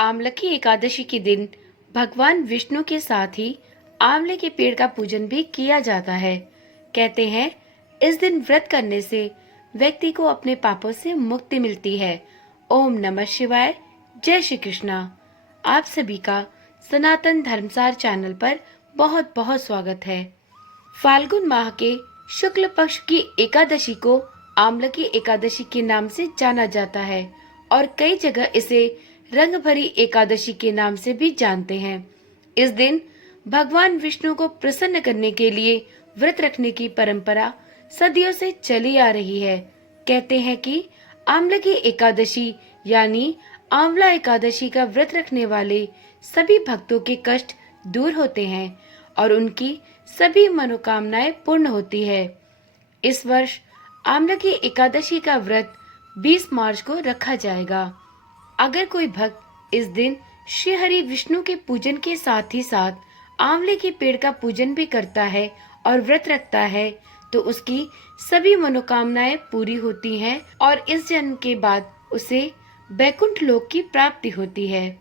आमलकी एकादशी के दिन भगवान विष्णु के साथ ही आंवले के पेड़ का पूजन भी किया जाता है। कहते हैं इस दिन व्रत करने से व्यक्ति को अपने पापों से मुक्ति मिलती है। ओम नमः शिवाय। जय श्री कृष्णा। आप सभी का सनातन धर्मसार चैनल पर बहुत बहुत स्वागत है। फाल्गुन माह के शुक्ल पक्ष की एकादशी को आमलकी एकादशी के नाम से जाना जाता है और कई जगह इसे रंग भरी एकादशी के नाम से भी जानते हैं। इस दिन भगवान विष्णु को प्रसन्न करने के लिए व्रत रखने की परंपरा सदियों से चली आ रही है। कहते हैं कि आमलकी एकादशी यानी आंवला एकादशी का व्रत रखने वाले सभी भक्तों के कष्ट दूर होते हैं और उनकी सभी मनोकामनाएं पूर्ण होती है। इस वर्ष आमलकी एकादशी का व्रत 20 मार्च को रखा जाएगा। अगर कोई भक्त इस दिन श्री हरि विष्णु के पूजन के साथ ही साथ आंवले के पेड़ का पूजन भी करता है और व्रत रखता है तो उसकी सभी मनोकामनाएं पूरी होती हैं और इस जन्म के बाद उसे बैकुंठ लोक की प्राप्ति होती है।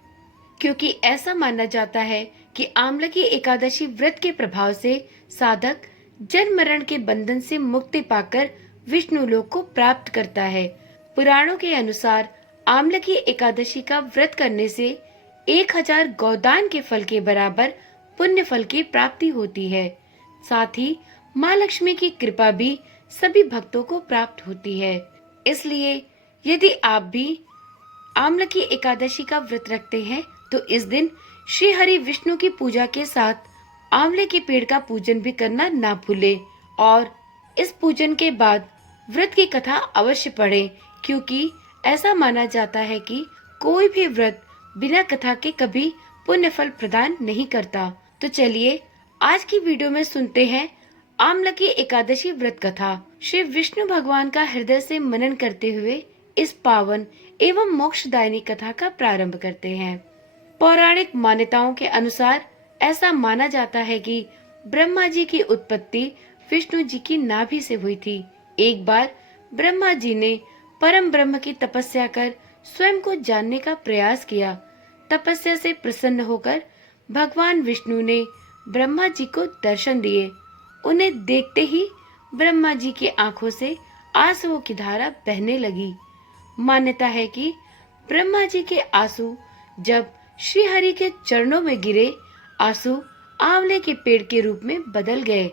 क्योंकि ऐसा माना जाता है कि आमलकी एकादशी व्रत के प्रभाव से साधक जन्म मरण के बंधन से मुक्ति पाकर विष्णु लोक को प्राप्त करता है। पुराणों के अनुसार आमलकी एकादशी का व्रत करने से 1000 गोदान के फल के बराबर पुण्य फल की प्राप्ति होती है। साथ ही माँ लक्ष्मी की कृपा भी सभी भक्तों को प्राप्त होती है। इसलिए यदि आप भी आमलकी एकादशी का व्रत रखते हैं तो इस दिन श्री हरि विष्णु की पूजा के साथ आंवले के पेड़ का पूजन भी करना ना भूलें और इस पूजन के बाद व्रत की कथा अवश्य पढ़ें, क्योंकि ऐसा माना जाता है कि कोई भी व्रत बिना कथा के कभी पुण्य फल प्रदान नहीं करता। तो चलिए आज की वीडियो में सुनते हैं आमलकी एकादशी व्रत कथा। श्री विष्णु भगवान का हृदय से मनन करते हुए इस पावन एवं मोक्षदायिनी कथा का प्रारंभ करते हैं। पौराणिक मान्यताओं के अनुसार ऐसा माना जाता है कि ब्रह्मा जी की उत्पत्ति विष्णु जी की नाभि से हुई थी। एक बार ब्रह्मा जी ने परम ब्रह्म की तपस्या कर स्वयं को जानने का प्रयास किया। तपस्या से प्रसन्न होकर भगवान विष्णु ने ब्रह्मा जी को दर्शन दिए। उन्हें देखते ही ब्रह्मा जी की आंखों से आंसुओं की धारा बहने लगी। मान्यता है कि ब्रह्मा जी के आंसू जब श्री हरि के चरणों में गिरे, आंसू आंवले के पेड़ के रूप में बदल गए।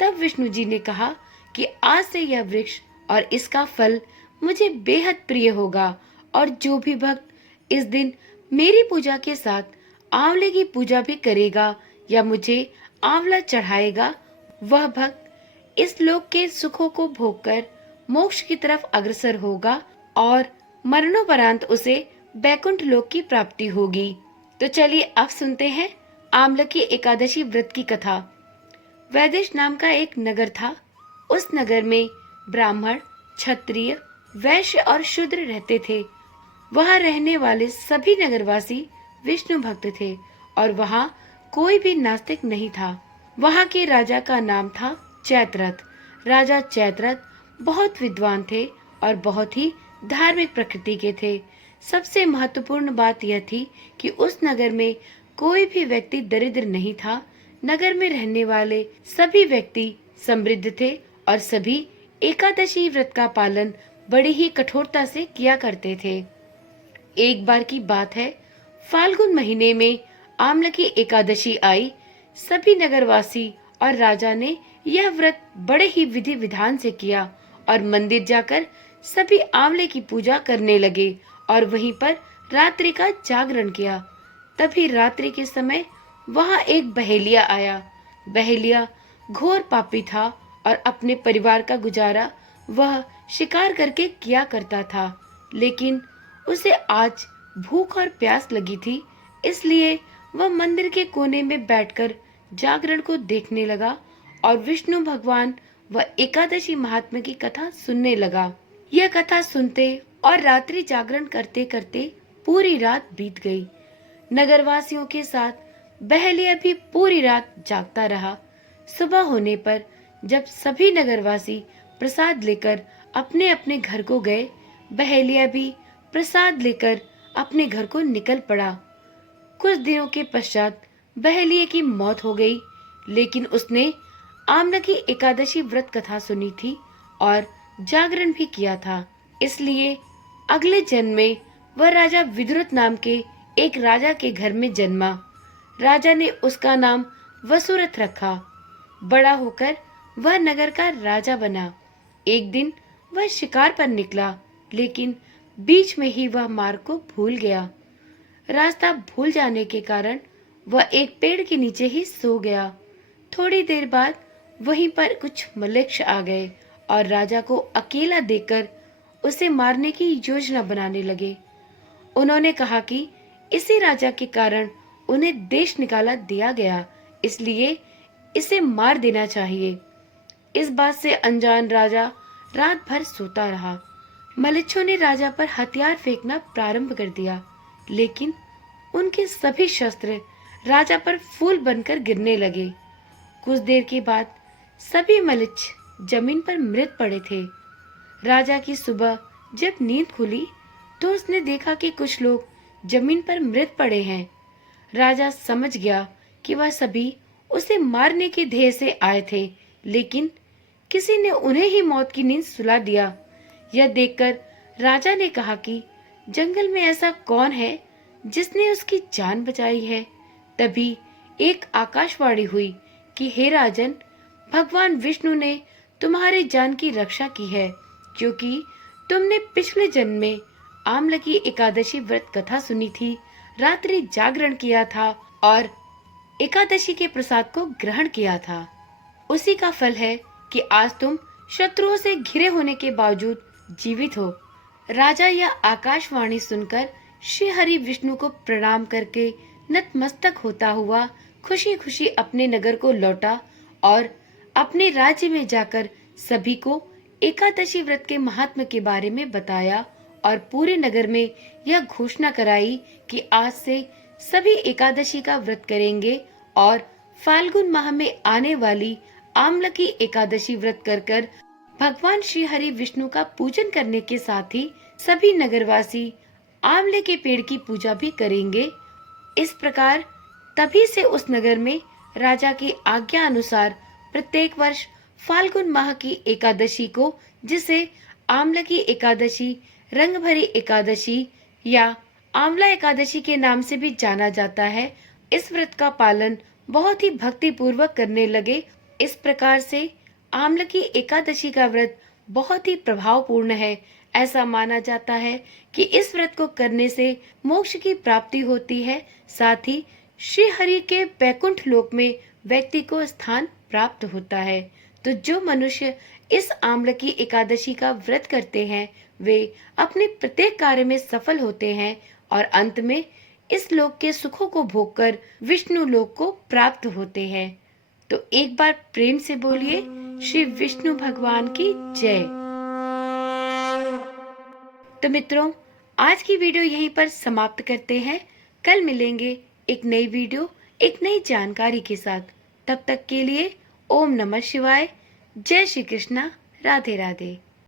तब विष्णु जी ने कहा कि आज से यह वृक्ष और इसका फल मुझे बेहद प्रिय होगा और जो भी भक्त इस दिन मेरी पूजा के साथ आंवले की पूजा भी करेगा या मुझे आंवला चढ़ाएगा, वह भक्त इस लोक के सुखों को भोगकर मोक्ष की तरफ अग्रसर होगा और मरणोपरांत उसे बैकुंठ लोक की प्राप्ति होगी। तो चलिए अब सुनते हैं आमलकी एकादशी व्रत की कथा। वैदेश नाम का एक नगर था। उस नगर में ब्राह्मण, क्षत्रिय, वैश्य और शूद्र रहते थे। वहां रहने वाले सभी नगरवासी विष्णु भक्त थे और वहां कोई भी नास्तिक नहीं था। वहां के राजा का नाम था चैत्ररथ। राजा चैत्ररथ बहुत विद्वान थे और बहुत ही धार्मिक प्रकृति के थे। सबसे महत्वपूर्ण बात यह थी कि उस नगर में कोई भी व्यक्ति दरिद्र नहीं था। नगर में रहने वाले सभी व्यक्ति समृद्ध थे और सभी एकादशी व्रत का पालन बड़ी ही कठोरता से किया करते थे। एक बार की बात है, फाल्गुन महीने में आमलकी एकादशी आई। सभी नगरवासी और राजा ने यह व्रत बड़े ही विधि विधान से किया और मंदिर जाकर सभी आंवले की पूजा करने लगे और वहीं पर रात्रि का जागरण किया। तभी रात्रि के समय वहां एक बहेलिया आया। बहेलिया घोर पापी था और अपने परिवार का गुजारा वह शिकार करके किया करता था, लेकिन उसे आज भूख और प्यास लगी थी, इसलिए वह मंदिर के कोने में बैठकर जागरण को देखने लगा और विष्णु भगवान व एकादशी महात्म्य की कथा सुनने लगा। यह कथा सुनते और रात्रि जागरण करते करते पूरी रात बीत गई। नगरवासियों के साथ बहेलिया भी पूरी रात जागता रहा। सुबह होने पर जब सभी नगरवासी प्रसाद लेकर अपने अपने घर को गए, बहेलिया भी प्रसाद लेकर अपने घर को निकल पड़ा। कुछ दिनों के पश्चात बहलिए की मौत हो गई, लेकिन उसने आम्ल की एकादशी व्रत कथा सुनी थी और जागरण भी किया था। इसलिए अगले जन्म में वह राजा विद्रुत नाम के एक राजा के घर में जन्मा। राजा ने उसका नाम वसुरथ रखा। बड़ा होकर वह नगर का राजा बना। एक दिन वह शिकार पर निकला, लेकिन बीच में ही वह मार्ग को भूल गया। रास्ता भूल जाने के कारण वह एक पेड़ के नीचे ही सो गया। थोड़ी देर बाद वहीं पर कुछ मलेच्छ आ गए और राजा को अकेला देखकर उसे मारने की योजना बनाने लगे। उन्होंने कहा कि इसी राजा के कारण उन्हें देश निकाला दिया गया, इसलिए इसे मार देना चाहिए। इस बात से अनजान राजा रात भर सोता रहा। मलेच्छों ने राजा पर हथियार फेंकना प्रारंभ कर दिया, लेकिन उनके सभी शस्त्र राजा पर फूल बनकर गिरने लगे। कुछ देर के बाद सभी मलेच्छ जमीन पर मृत पड़े थे। राजा की सुबह जब नींद खुली तो उसने देखा कि कुछ लोग जमीन पर मृत पड़े हैं। राजा समझ गया कि वह सभी उसे मारने के ध्येय से आए थे, लेकिन किसी ने उन्हें ही मौत की नींद सुला दिया। यह देखकर राजा ने कहा कि जंगल में ऐसा कौन है जिसने उसकी जान बचाई है। तभी एक आकाशवाणी हुई कि हे राजन, भगवान विष्णु ने तुम्हारी जान की रक्षा की है, क्योंकि तुमने पिछले जन्म में आम्ल की एकादशी व्रत कथा सुनी थी, रात्रि जागरण किया था और एकादशी के प्रसाद को ग्रहण किया था। उसी का फल है कि आज तुम शत्रुओं से घिरे होने के बावजूद जीवित हो। राजा यह आकाशवाणी सुनकर श्री हरि विष्णु को प्रणाम करके नतमस्तक होता हुआ खुशी खुशी अपने नगर को लौटा और अपने राज्य में जाकर सभी को एकादशी व्रत के महात्म्य के बारे में बताया और पूरे नगर में यह घोषणा कराई कि आज से सभी एकादशी का व्रत करेंगे और फाल्गुन माह में आने वाली आम्ल की एकादशी व्रत कर भगवान श्री हरि विष्णु का पूजन करने के साथ ही सभी नगरवासी आंवले के पेड़ की पूजा भी करेंगे। इस प्रकार तभी से उस नगर में राजा की आज्ञा अनुसार प्रत्येक वर्ष फाल्गुन माह की एकादशी को, जिसे आम्ल की एकादशी, रंग भरी एकादशी या आंवला एकादशी के नाम से भी जाना जाता है, इस व्रत का पालन बहुत ही भक्ति पूर्वक करने लगे। इस प्रकार से आम्ल की एकादशी का व्रत बहुत ही प्रभावपूर्ण है। ऐसा माना जाता है कि इस व्रत को करने से मोक्ष की प्राप्ति होती है, साथ ही श्री हरि के वैकुंठ लोक में व्यक्ति को स्थान प्राप्त होता है। तो जो मनुष्य इस आम्ल की एकादशी का व्रत करते हैं वे अपने प्रत्येक कार्य में सफल होते हैं और अंत में इस लोक के सुखों को भोगकर विष्णु लोक को प्राप्त होते हैं। तो एक बार प्रेम से बोलिए श्री विष्णु भगवान की जय। तो मित्रों, आज की वीडियो यहीं पर समाप्त करते हैं। कल मिलेंगे एक नई वीडियो, एक नई जानकारी के साथ। तब तक के लिए ओम नमः शिवाय, जय श्री कृष्णा, राधे राधे।